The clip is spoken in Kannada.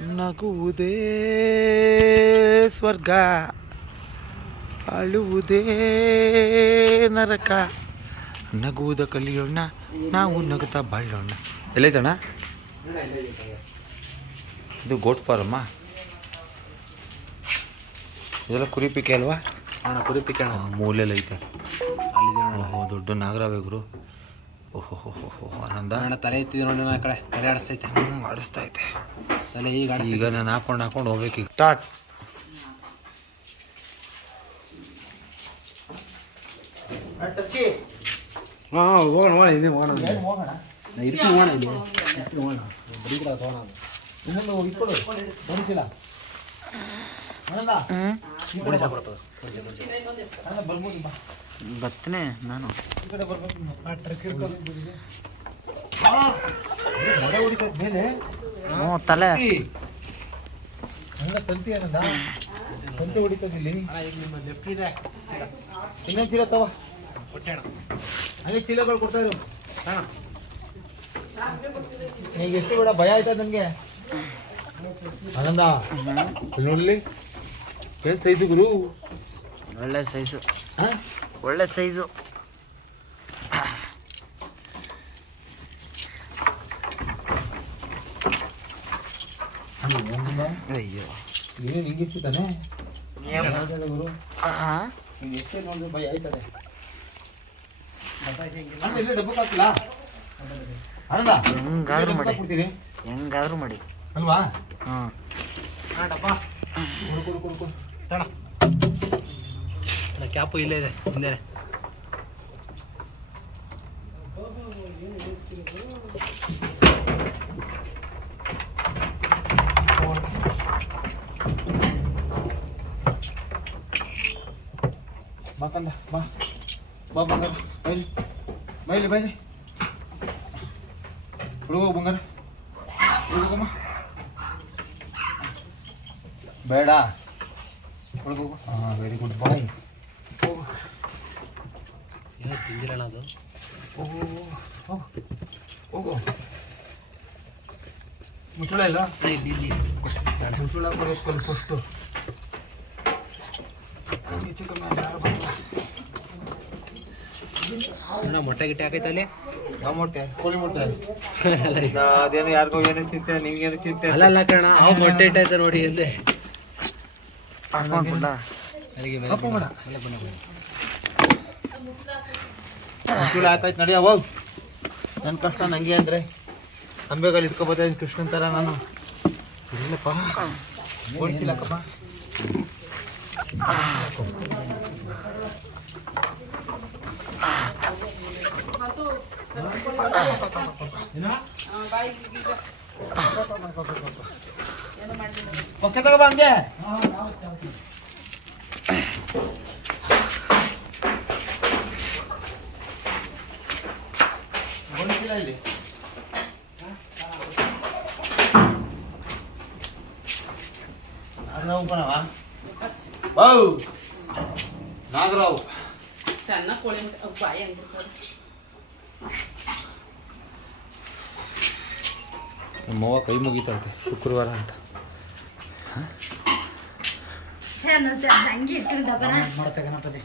ನಗುವುದೇ ಸ್ವರ್ಗ ಅಳುವುದೇ ನರಕ. ನಗುವುದ ಕಲಿಯೋಣ ನಾವು ನಗುತ್ತಾ ಬಾಳೋಣ ಎಲ್ಲೈತಣ್ಣ? ಇದು ಗೋಟ್ ಫಾರಮ್ಮ. ಇದೆಲ್ಲ ಕುರಿಪಿಕೆ ಅಲ್ವಾ? ಅಣ್ಣ ಕುರಿ ಅಣ್ಣ. ಮೂಲೆಲ್ಲ ಐತೆ. ಅಲ್ಲಿದೆ ದೊಡ್ಡ ನಾಗರಾವೆ ಗುರು. ಓಹೋ ಆನಂದ. ಅಣ್ಣ ತಲೆ ಎತ್ತಿದೆ ನೋಡಿ ಆ ಕಡೆ. ತಲೆ ಆಡಿಸ್ತೈತೆ. ಹ್ಮ್, ಆಡಿಸ್ತಾ ಐತೆ. ತಲೆ ಈಗ ಆಡಿಸ್ತೈತೆ ಈಗ ನಾನು ಹಾಕೊಂಡು ಹಾಕೊಂಡು ಹೋಗ್ಬೇಕೀಗ. ಸ್ಟಾರ್ಟ್. ಹಾಂ ಹೋಗೋಣ ಹೋಗೋಣ ಇದೆ ಹೋಗೋಣ. ನಾ ಇರ್ತೀನಿ ಹೋಗೋಣ ಇಲ್ಲಿ. ಇರ್ತೀನಿ ಹೋಗೋಣ. ಬರೀ ಕೂಡ ಹೋಗೋಣ ಅದು. ಇನ್ನೊಂದು ಇಟ್ಕೊಡು ಬರುತ್ತಿಲ್ಲ ಗೋಣಿ ಸಾಕು ಬರ್ತದೆ. ಅಣ್ಣ, ಬರ್ಬೋದು ಬಾ. ನಾನು ಹ್ಞೂ ತಲೆ ತಂತಿ ಏನಂದ ತಂತಿ ಹೊಡಿತದ ಇಲ್ಲಿ ಇನ್ನೊಂದು ಚೀಲ ತವ ಅಲ್ಲಿ ಚೀಲಗಳು ಕೊಡ್ತಾ ಇದ್ರು ಈಗ ಎಷ್ಟು ಬೇಡ ಭಯ ಆಯ್ತದ ನನಗೆ ಆನಂದ ನೋಡ್ಲಿ ಏನ್ ಸೈಜು ಗುರು? ಒಳ್ಳೆ ಸೈಜು ಒಳ್ಳೆ ಸೈಜು ಅಯ್ಯೋ. ಏನ್- ಗುರು? ಎಷ್ಟೇ ನೋಡಿದ್ರೆ ಭಯ ಆಯ್ತದೆ. ಹೆಂಗಾದ್ರೂ ಮಾಡಿ. ಹೆಂಗಾದ್ರೂ ಮಾಡಿ. ಅಲ್ವಾ? ಹಾ ತಣ ಕ್ಯಾಪು ಇಲ್ಲೇ ಇದೆ ಹಿಂದೆ ಬಾ ಕಂದ ಬಾ. ಬಾ ಬಂಗಾರ, ಬೈಲಿ. ಬೈಲಿ ಬೈಲಿ. ಹುಡುಗ, ಬಂಗಾರ. ಹುಡುಗಮ್ಮ. ಬೇಡ. ಹುಡುಗ ಹಾಂ ವೆರಿ ಗುಡ್ ಬಾಯ್ ಏನೋ ತಿಂದಿರೋಣ ಅದು? ಓಹೋ ಹೋಗು ಮುಚ್ಚಳ ಇಲ್ಲ? ಇಲ್ಲಿ ಇಲ್ಲಿ. ಮುಚ್ಚಳ ಕೊಡೋದು ಕಲ್ ಫಸ್ಟು ಹೆಚ್ಚು ಕಮ್ಮಿ ಯಾರು ಅಣ್ಣ ಮೊಟ್ಟೆ ಗಿಟ್ಟೆ ಹಾಕೈತಲ್ಲಿ ಯಾವ ಮೊಟ್ಟೆ ಕೋಳಿ ಮೊಟ್ಟೆ. ಅದೇನು ಯಾರಿಗೋ ಏನೇನು ಚಿಂತೆ ನಿಂಗೇನು ಚಿಂತೆ ಅಲ್ಲ ಅಲ್ಲ ಕಣ ಅವ್ ಮೊಟ್ಟೆ ಇಟ್ಟೈತೆ ನೋಡಿ ಎಂದೆ ಹಾಕೊಂಡ್ಬಿಡ್ಲ ಅಲ್ಲಿಗೆ ಅಪ್ಪ ಮಾಡ ಮುಚ್ಚಳ ಆಯ್ತಾಯ್ತು ನಡಿ ಅವಾಗ ನನ್ನ ಕಷ್ಟ ನಂಗೆ ಅಂದರೆ ಅಂಬೆಗಾಲಿ ಇಟ್ಕೊಬೋದ ಕೃಷ್ಣನ್ ಥರ ನಾನು. ಇಲ್ಲಪ್ಪ ಓಡಿಸಿಲ್ಲಕ್ಕಪ್ಪ ತಗೋಬ ಹಂಗೆ ಓಡಿಸಿಲ್ಲ ಇಲ್ಲಿ ನಾಗರಾವ್ ಬಣವ ಬೌ ನಾಗರಾವ್ ಚೆನ್ನಾಗಿ ಕೋಳಿ ಮುಟ್ಟೆ ಅವ್ ಬಾಯಿ ಹಂಗಿರ್ತಾರೆ ನಮ್ಮವ್ವ ಕೈ ಮುಗಿತಂತೆ ಶುಕ್ರವಾರ ಅಂತ ಹಂಗೆ ಇಟ್ಟು ಡಬ್ಬನ ಮಾಡ್ತಾ ಗಣಪತಿ.